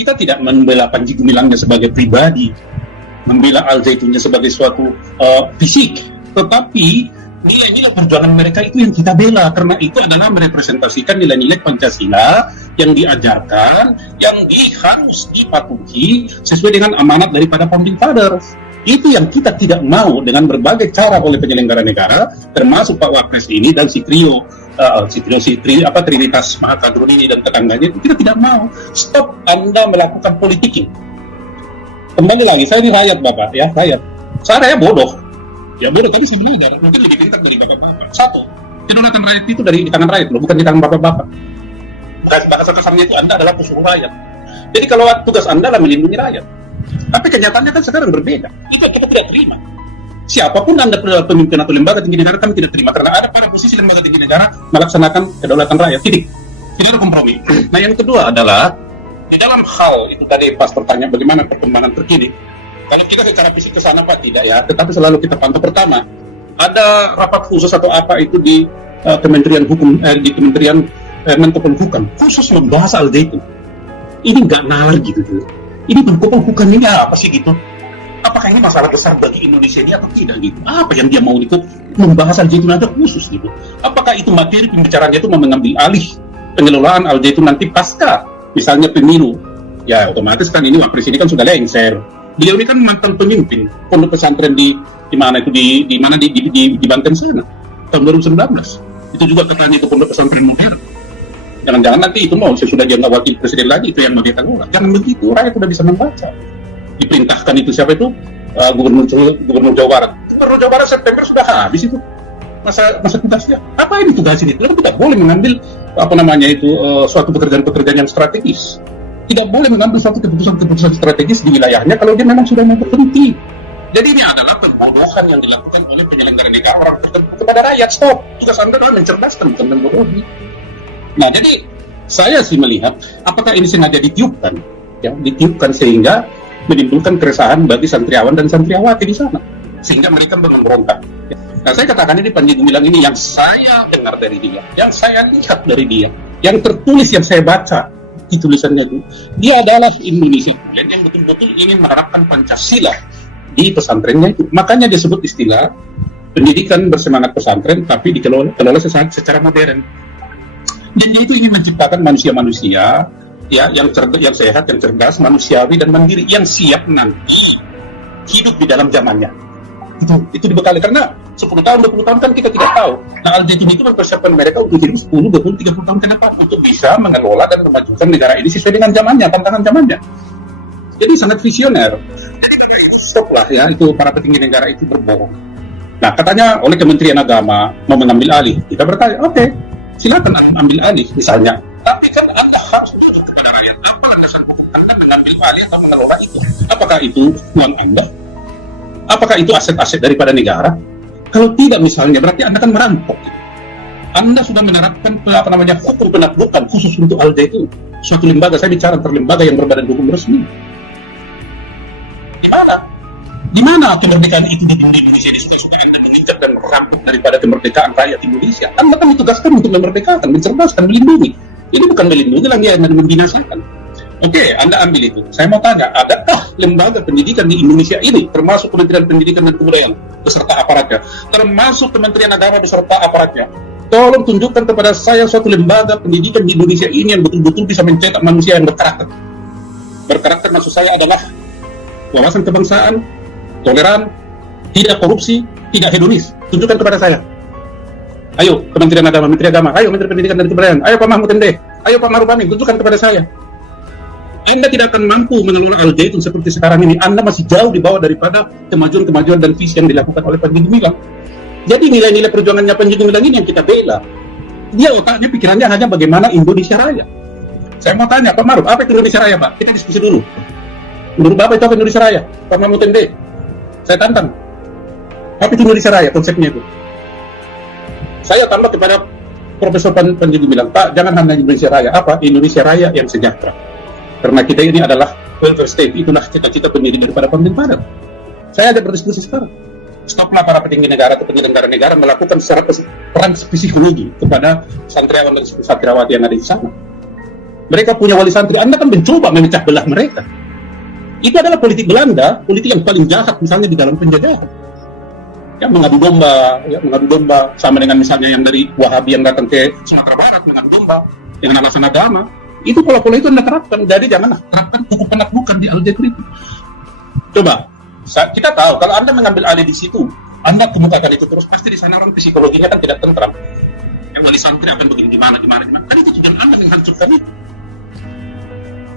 Kita tidak membela Panji Gumilangnya sebagai pribadi, membela Al Zaitunnya sebagai suatu fisik, tetapi nilai-nilai perjuangan mereka itu yang kita bela, karena itu adalah merepresentasikan nilai-nilai Pancasila yang diajarkan, yang harus dipatuhi sesuai dengan amanat daripada Founding Fathers. Itu yang kita tidak mau dengan berbagai cara oleh penyelenggara negara, termasuk Pak Wapres ini dan si Trinitas Mahakadrun ini dan tetangganya. Kita tidak mau. Stop Anda melakukan politik. Kembali lagi, saya ini rakyat Bapak, ya rakyat. Saya bodoh. Ya bodoh, tapi saya belajar. Mungkin lebih pintar dari Bapak-Bapak. Satu, kedaulatan rakyat itu di tangan rakyat loh, bukan di tangan Bapak-Bapak. Bahasa kasarnya itu Anda adalah pesuruh rakyat. Jadi kalau tugas Anda adalah melindungi rakyat. Tapi kenyataannya kan sekarang berbeda. Itu kita tidak terima. Siapapun Anda adalah pemimpin atau lembaga tinggi negara, kami tidak terima. Karena ada pada posisi lembaga tinggi negara melaksanakan kedaulatan rakyat. Tidak ada kompromi. Nah yang kedua adalah, di dalam hal itu tadi pas bertanya bagaimana perkembangan terkini. Kalau kita secara fisik ke sana Pak, tidak ya. Tetapi selalu kita pantau. Pertama, ada rapat khusus atau apa itu di Kementerian Hukum, di Kementerian Menko Polhukam, khusus membahas Al Zaitun. Ini nggak nalar gitu. Ini Menko Polhukam ini apa sih gitu? Apakah ini masalah besar bagi Indonesia ini atau tidak gitu? Apa yang dia mau itu membahas Al Zaitun ada khusus gitu? Apakah itu materi pembicaraannya itu mau mengambil alih pengelolaan Al Zaitun nanti pasca misalnya pemilu? Ya otomatis kan ini Wapres ini kan sudah lengser. Beliau ini kan mantan pemimpin pondok pesantren di mana itu di Banten sana tahun 2019. Itu juga katanya itu pondok pesantren modern. Jangan-jangan nanti itu mau sesudah dia nggak wakil presiden lagi itu yang mau dia kelola. Jangan begitu, rakyat sudah bisa membaca. Diperintahkan itu siapa itu Gubernur Jawa Barat. Gubernur Jawa Barat September sudah habis itu masa tugasnya. Apa ini tugas ini? Kita tidak boleh mengambil suatu pekerjaan-pekerjaan yang strategis. Tidak boleh mengambil satu keputusan strategis di wilayahnya kalau dia memang sudah mau berhenti. Jadi ini adalah pembodohan yang dilakukan oleh penyelenggara negara orang tertentu kepada rakyat. Stop. Tugas Anda adalah mencerdaskan, bukan membodohi. Nah, jadi saya sih melihat apakah ini sengaja ditiupkan, ya, ditiupkan sehingga menimbulkan keresahan bagi santriawan dan santriawati di sana, sehingga mereka memberontak. Nah, saya katakan ini Panji Gumilang ini yang saya dengar dari dia, yang saya lihat dari dia, yang tertulis yang saya baca di tulisannya itu, dia adalah Indonesia yang betul-betul ingin menerapkan Pancasila di pesantrennya itu. Makanya disebut istilah pendidikan bersemangat pesantren, tapi dikelola secara modern. Dan dia itu ingin menciptakan manusia-manusia ya yang sehat, yang cerdas, manusiawi dan mandiri, yang siap nanti hidup di dalam zamannya. Itu dibekali, karena 10 tahun, 20 tahun kan kita tidak tahu. Nah, Al Zaitun itu mempersiapkan mereka untuk hidup 10, 20, 30 tahun ke depan untuk bisa mengelola dan memajukan negara ini sesuai dengan zamannya, tantangan zamannya. Jadi sangat visioner. Stop lah ya, itu para petinggi negara itu berbohong. Nah, katanya oleh Kementerian Agama mau mengambil alih. Kita bertanya, oke, silakan ambil alih misalnya. Tapi kan Anda harus menunjukkan kepada rakyat apa landasan hukum Anda mengambil alih atau mengelola itu. Apakah itu uang Anda? Apakah itu aset-aset daripada negara? Kalau tidak misalnya, berarti Anda kan merampok. Anda sudah menerapkan hukum penaklukan khusus untuk Al Zaitun, suatu lembaga. Saya bicara tentang lembaga yang berbadan hukum resmi. Di mana kemerdekaan itu di Indonesia disebut dan meningkat dan merapuk daripada kemerdekaan rakyat Indonesia? Anda kan ditugaskan untuk memerdekakan, mencerdaskan, melindungi. Ini bukan melindungi lagi, yang membinasakan. Oke, Anda ambil itu. Saya mau tanya, adakah lembaga pendidikan di Indonesia ini, termasuk Kementerian Pendidikan dan Kebudayaan beserta aparatnya, termasuk Kementerian Agama beserta aparatnya, tolong tunjukkan kepada saya suatu lembaga pendidikan di Indonesia ini yang betul-betul bisa mencetak manusia yang berkarakter. Berkarakter maksud saya adalah wawasan kebangsaan, toleran, tidak korupsi, tidak hedonis. Tunjukkan kepada saya. Ayo Kementerian Agama, Menteri Agama, ayo Menteri Pendidikan dan Kebudayaan, ayo Pak Mahfud MD, ayo Pak Maruf Amin, tunjukkan kepada saya. Anda tidak akan mampu mengelola Al Zaitun seperti sekarang ini. Anda masih jauh di bawah daripada kemajuan-kemajuan dan visi yang dilakukan oleh Panji Gumilang. Jadi nilai-nilai perjuangannya Panji Gumilang ini yang kita bela. Dia otaknya, pikirannya hanya bagaimana Indonesia Raya. Saya mau tanya, Pak Maruf, apa itu Indonesia Raya, Pak? Kita diskusi dulu. Menurut Bapak itu apa Indonesia Raya? Pak Mahfud MD, saya tantang. Apa itu Indonesia Raya, konsepnya itu? Saya tambah kepada Profesor Panji Gumilang, Pak, jangan hanya Indonesia Raya. Apa? Indonesia Raya yang sejahtera. Karena kita ini adalah welfare state, itulah cita-cita pendiri daripada Founding Fathers. Saya ada berdiskusi sekarang. Stoplah para petinggi negara atau penyelenggara negara melakukan secara peran psikologi kepada santriawan dan santriawati yang ada di sana. Mereka punya wali santri. Anda kan mencoba memecah belah mereka. Itu adalah politik Belanda, politik yang paling jahat misalnya di dalam penjajahan. Ya, mengadu domba sama dengan misalnya yang dari Wahabi yang datang ke Sumatera Barat mengadu domba dengan alasan agama. Itu pola-pola itu Anda terapkan. Jadi janganlah terapkan hukum penaklukan di Al-Zaitun itu. Coba, kita tahu kalau Anda mengambil alih di situ, Anda kemukakan itu terus, pasti di sana orang psikologinya kan tidak tentram. Yang wali santri akan begini di mana. Kan itu tujuan Anda menghancurkan itu.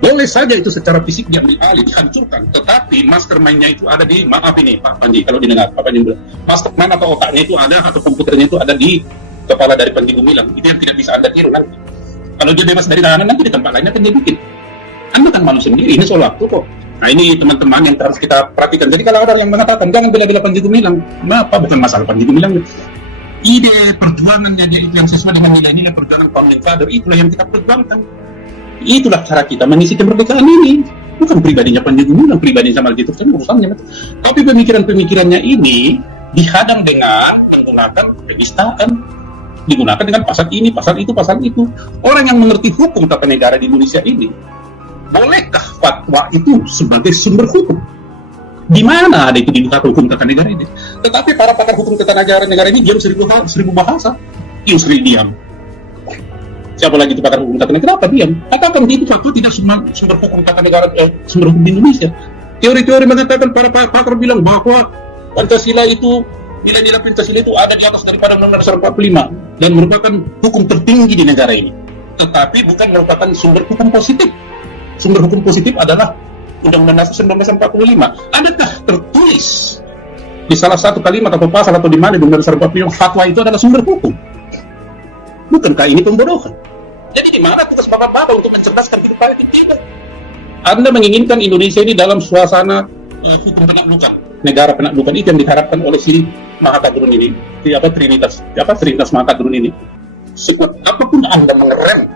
Boleh saja itu secara fisik diambil alih, dihancurkan, tetapi mastermind-nya itu ada di, maaf ini Pak Panji, kalau didengar Pak Panji bilang, mastermind atau otaknya itu ada, atau komputernya itu ada di kepala dari Panji Gumilang. Itu yang tidak bisa Anda tiru nanti. Kalau dia bebas dari tahanan, nanti di tempat lainnya akan dia bikin. Anda kan malu sendiri, ini soal waktu kok. Nah ini teman-teman yang harus kita perhatikan. Jadi kalau ada yang mengatakan, jangan bela-bela Panji Gumilang, kenapa? Bukan masalah Panji Gumilang. Ide perjuangan dia yang sesuai dengan nilai-nilai perjuangan founding father, itulah yang kita perjuangkan. Itulah cara kita mengisi kemerdekaan ini. Bukan pribadinya Panji Gumilang, pribadinya sama Al-Zaitun, urusannya. Tapi pemikiran-pemikirannya ini dihadang dengan menggunakan penistaan, digunakan dengan pasal ini, pasal itu, pasal itu. Orang yang mengerti hukum tata negara di Indonesia ini, bolehkah fatwa itu sebagai sumber hukum? Di mana ada itu di hukum tata negara ini? Tetapi para pakar hukum tata negara ini diam seribu bahasa. Yusri diam. Siapa lagi itu pakar hukum tata negara? Kenapa diam? Katakan itu fatwa tidak sumber hukum tata negara, sumber hukum di Indonesia. Teori-teori mengatakan para pakar bilang bahwa Pancasila itu, nilai-nilai Pancasila itu ada di atas daripada Undang-Undang 45 dan merupakan hukum tertinggi di negara ini. Tetapi bukan merupakan sumber hukum positif. Sumber hukum positif adalah Undang-Undang 1945. Adakah tertulis di salah satu kalimat atau pasal atau di mana di Undang-Undang 45 fatwa itu adalah sumber hukum? Bukankah ini pembodohan? Jadi di mana tugas bapak-bapak untuk mencerdaskan kehidupan kita? Anda menginginkan Indonesia ini dalam suasana hukum penaklukan, negara penaklukan, itu yang diharapkan oleh si Mahakadrun ini, Trinitas Mahakadrun ini. Sekuat apapun Anda mengerem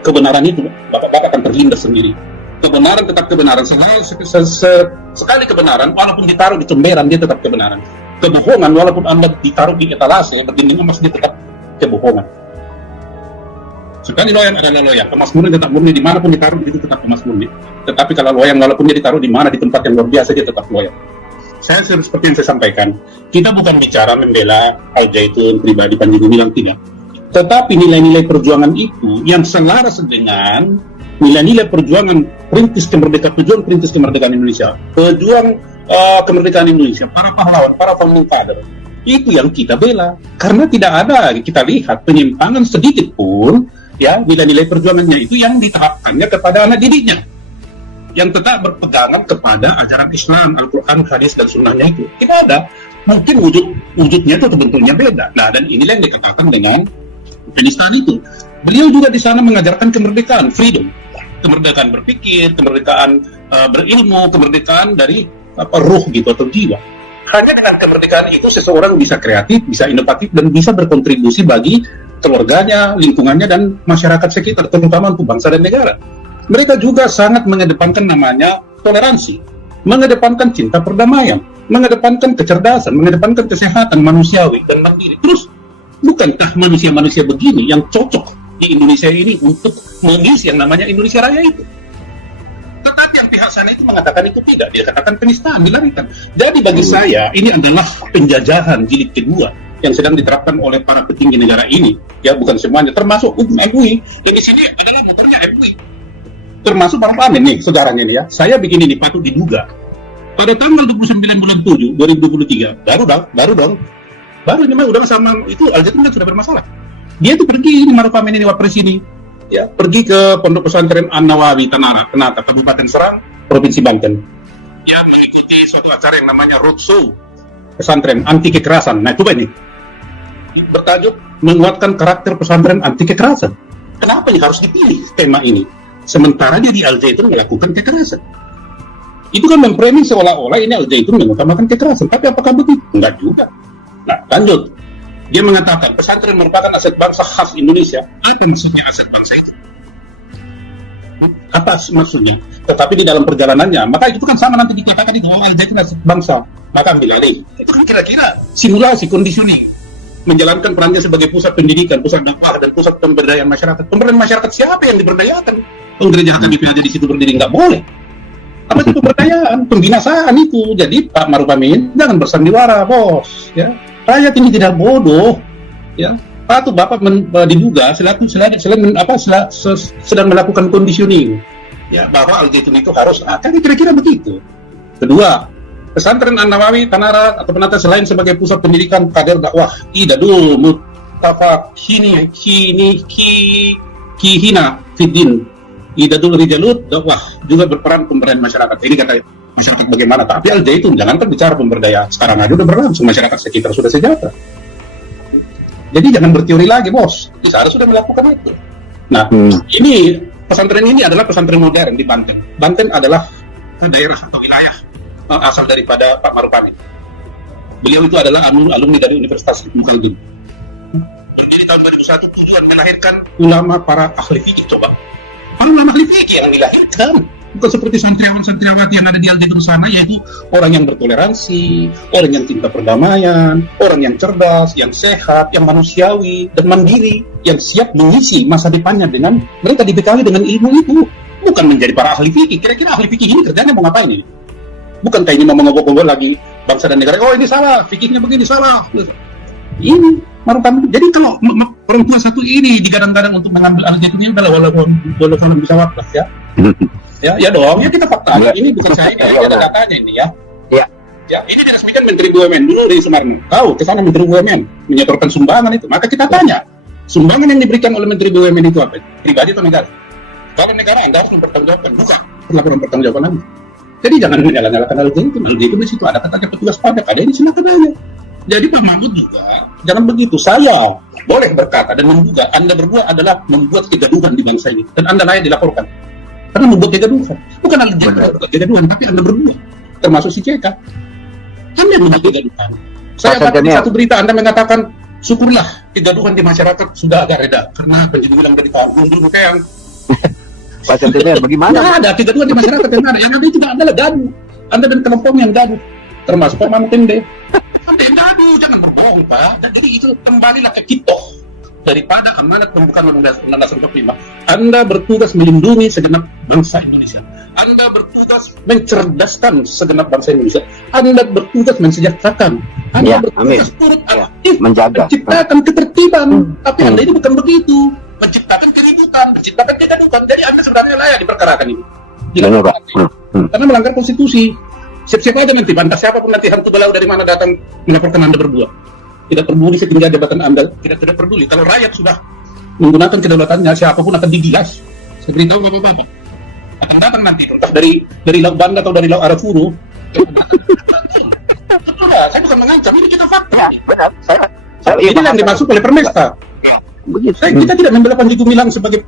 kebenaran itu, bapak-bapak akan terlindas sendiri. Kebenaran tetap kebenaran. Sekali kebenaran, walaupun ditaruh di comberan, dia tetap kebenaran. Kebohongan, walaupun Anda ditaruh di etalase, berdinding emas, dia tetap kebohongan. Sekali loyang adalah loyang, emas murni tetap murni, dimanapun ditaruh itu tetap emas murni. Tetapi kalau loyang, walaupun dia ditaruh di mana, di tempat yang luar biasa, dia tetap loyang. Saya seperti yang saya sampaikan, kita bukan bicara membela Al-Zaitun pribadi Panji Gumilang, tidak. Tetapi nilai-nilai perjuangan itu yang selaras dengan nilai-nilai perjuangan perintis kemerdekaan Indonesia, pejuang kemerdekaan Indonesia, para pahlawan, para founding father, itu yang kita bela. Karena tidak ada, kita lihat penyimpangan sedikit pun, ya, nilai-nilai perjuangannya itu yang diterapkannya kepada anak didiknya, yang tetap berpegangan kepada ajaran Islam, Al-Quran, hadis, dan sunnahnya itu. Tidak ada. Mungkin wujudnya itu bentuknya beda. Nah, dan inilah yang dikatakan dengan penistaan itu. Beliau juga di sana mengajarkan kemerdekaan, freedom, kemerdekaan berpikir, kemerdekaan berilmu, kemerdekaan dari ruh gitu atau jiwa. Hanya dengan kemerdekaan itu seseorang bisa kreatif, bisa inovatif, dan bisa berkontribusi bagi keluarganya, lingkungannya, dan masyarakat sekitar, terutama untuk bangsa dan negara. Mereka juga sangat mengedepankan namanya toleransi, mengedepankan cinta perdamaian, mengedepankan kecerdasan, mengedepankan kesehatan manusiawi dan mandiri. Terus, bukankah manusia-manusia begini yang cocok di Indonesia ini untuk mengisi yang namanya Indonesia Raya itu? Tetapi yang pihak sana itu mengatakan itu tidak, dia katakan penistaan, dilarikan. Jadi bagi saya, ini adalah penjajahan jilid kedua yang sedang diterapkan oleh para petinggi negara ini. Ya, bukan semuanya, termasuk MUI. Yang di sini adalah motornya MUI. Termasuk Bang Pamin nih, saudaranya ini ya. Saya bikin ini patut diduga. Pada tanggal 29 bulan 7, 2023, baru dong. Baru ini mah udah sama, itu Al-Zaitun kan sudah bermasalah. Dia itu pergi, ini Maruf Amin ini, Wapres ini. Ya, pergi ke Pondok Pesantren An-Nawawi Ternate, Kabupaten Serang, Provinsi Banten. Ya, mengikuti suatu acara yang namanya Roadshow Pesantren Anti Kekerasan. Nah, coba ini. Bertajuk menguatkan karakter pesantren anti kekerasan. Kenapa ini harus dipilih tema ini? Sementara dia di Al-Zaitun melakukan kekerasan. Itu kan memframing seolah-olah ini Al-Zaitun mengutamakan kekerasan. Tapi apakah begitu? Enggak juga. Nah, lanjut. Dia mengatakan pesantren merupakan aset bangsa khas Indonesia. Apa maksudnya aset bangsa itu? Apa maksudnya? Tetapi di dalam perjalanannya, maka itu kan sama nanti dikatakan itu Al-Zaitun aset bangsa. Maka ambil alih. Itu kan kira-kira simulasi, conditioning. menjalankan perannya sebagai pusat pendidikan, pusat dakwah, dan pusat pemberdayaan masyarakat. Pemberdayaan masyarakat siapa yang diberdayakan? Gereja Katolik aja di situ berdiri nggak boleh. Apa itu pemberdayaan? Pembinasaan itu. Jadi Pak Maruf Amin jangan bersandiwara, bos. Ya, rakyat ini tidak bodoh. Ya, patut Bapak diduga sedang melakukan conditioning. Ya, bahwa Al-Zaitun itu harus, kan kira-kira begitu. Kedua, pesantren An-Nawawi Tanara atau Penata selain sebagai pusat pendidikan kader dakwah idadul mutafaq kihina fiddin idadul rijalut dakwah juga berperan pemberdayaan masyarakat. Ini kata masyarakat bagaimana? Tapi Al-Zaitun jangankan bicara pemberdayaan, sekarang aja udah berlangsung, masyarakat sekitar sudah sejahtera. Jadi jangan berteori lagi, bos. Kita harus sudah melakukan itu. Nah, ini pesantren ini adalah pesantren modern di Banten. Banten adalah daerah atau wilayah asal daripada Pak Maruf Amin. Beliau itu adalah alumni dari Universitas Ibnu Khaldun. Jadi tahun 2001 tujuan melahirkan ulama para ahli fikih. Coba, para ulama ahli fikih yang dilahirkan, bukan seperti santriawan-santriawati yang ada di Al-Zaitun sana, yaitu orang yang bertoleransi, orang yang cinta perdamaian, orang yang cerdas, yang sehat, yang manusiawi dan mandiri, yang siap mengisi masa depannya dengan mereka dibekali dengan ilmu itu, bukan menjadi para ahli fikih. Kira-kira ahli fikih ini kerjanya mau ngapain ini? Bukan kayak ini mau mengobok-obok lagi bangsa dan negara. Oh, ini salah, fikihnya begini salah. Ini Maruf Amin. Jadi kalau orang tua satu ini digadang-gadang untuk mengambil Al-Zaitun ini adalah walaupun bisa waktu ya. Ya dong, ya kita fakta. Ini bukan saya, ini ada datanya ini ya. Ya, ini diresmikan Menteri BUMN dulu dari Sumarno. Tahu, ke sana Menteri BUMN menyetorkan sumbangan itu. Maka kita tanya, sumbangan yang diberikan oleh Menteri BUMN itu apa? Pribadi atau negara? Kalau negara, Anda harus mempertanggungjawabkan. Bukan laporan pertanggungjawaban Anda. Jadi jangan menyalahkan Al-Zaitun. Al-Zaitun di situ ada kata petugas pajak, ada di sini aja. Jadi Pak Mahfud juga jangan begitu. Saya boleh berkata dan menduga Anda berdua adalah membuat kegaduhan di bangsa ini, dan Anda layak dilaporkan karena membuat kegaduhan. Bukan Al-Zaitun membuat kegaduhan, tapi Anda berdua, termasuk si JK, Anda yang membuat kegaduhan. Saya baca di satu berita Anda mengatakan syukurlah kegaduhan di masyarakat sudah agak reda karena penjemputan dari tahun dulu yang Pak Sentinel, bagaimana? Nah, ada kegaduhan di masyarakat yang ada itu adalah gaduh. Anda dan kelompok yang gaduh, termasuk Pak Mamtende. Anda yang gaduh, jangan berbohong Pak. Dan jadi itu kembalilah ke kita daripada amanat pembukaan Undang-Undang Dasar 45. Anda bertugas melindungi segenap bangsa Indonesia. Anda bertugas mencerdaskan segenap bangsa Indonesia. Anda bertugas mensejahterakan. Anda bertugas turut aktif menjaga, menciptakan ketertiban. Tapi Anda ini bukan begitu. Menciptakan keributan, menciptakan kegaduhan. Jadi Anda sebenarnya layak diperkarakan ini. Karena melanggar konstitusi. Siap-siap aja nanti, bantah siapapun nanti hantu belau dari mana datang melaporkan Anda berdua. Tidak peduli setinggi jabatan Anda, tidak peduli. Kalau rakyat sudah menggunakan kedaulatannya, siapapun akan digilas. Saya beritahu bapak-bapak, akan datang nanti entah dari Laut Banda atau dari Laut Arafuru. Betul ya, saya bukan mengancam, ini kita fakta. Ya, benar. Ini yang dimaksud oleh Permesta. Kita tidak membela Panji Gumilang sebagai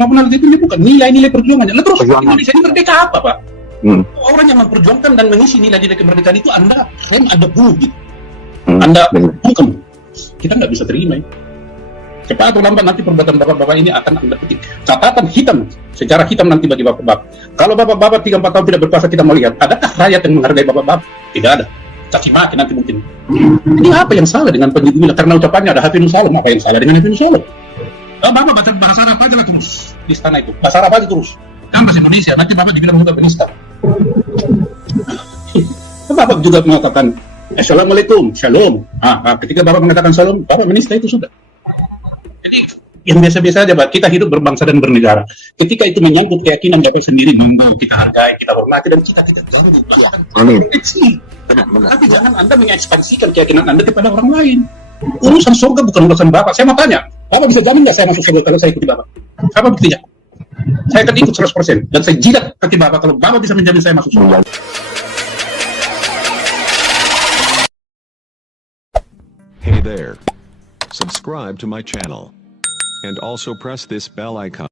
maupun Al-Zaitun, bukan nilai-nilai perjuangannya. Lalu terus Indonesia ini merdeka apa, Pak? Orang yang memperjuangkan dan mengisi nilai-nilai kemerdekaan itu Anda rem, Anda bunuh gitu. Anda bungkem. Kita nggak bisa terima. Cepat atau lambat nanti perbuatan bapak-bapak ini akan Anda petik catatan hitam, sejarah hitam nanti bagi bapak-bapak. Kalau bapak-bapak 3-4 tahun tidak berkuasa, kita melihat adakah rakyat yang menghargai bapak-bapak? Tidak ada. Caci maki nanti mungkin. Jadi apa yang salah dengan Panji Gumilang? Karena ucapannya ada Hafiz Salam. Apa yang salah dengan Hafiz Salam? Bapak baca bahasa Arab aja lah terus di istana itu. Bahasa Arab aja terus. Kan bahasa Indonesia, nanti bapak dibilang bukan penista. Bapak juga mengatakan Assalamualaikum, Shalom. Ketika bapak mengatakan Shalom, bapak menista itu sudah. Jadi yang biasa-biasa aja, Pak. Kita hidup berbangsa dan bernegara. Ketika itu menyangkut keyakinan bapak sendiri, monggo kita hargai, kita hormati, dan kita jangan proteksi. Tapi jangan Anda mengekspansikan keyakinan Anda kepada orang lain. Urusan surga bukan urusan bapak. Saya mau tanya, bapak bisa jamin nggak saya masuk surga kalau saya ikuti bapak? Apa buktinya? Saya akan ikut 100% dan saya jilat kaki bapak kalau bapak bisa menjamin saya masuk surga. Hey there. Subscribe to my channel. And also press this bell icon.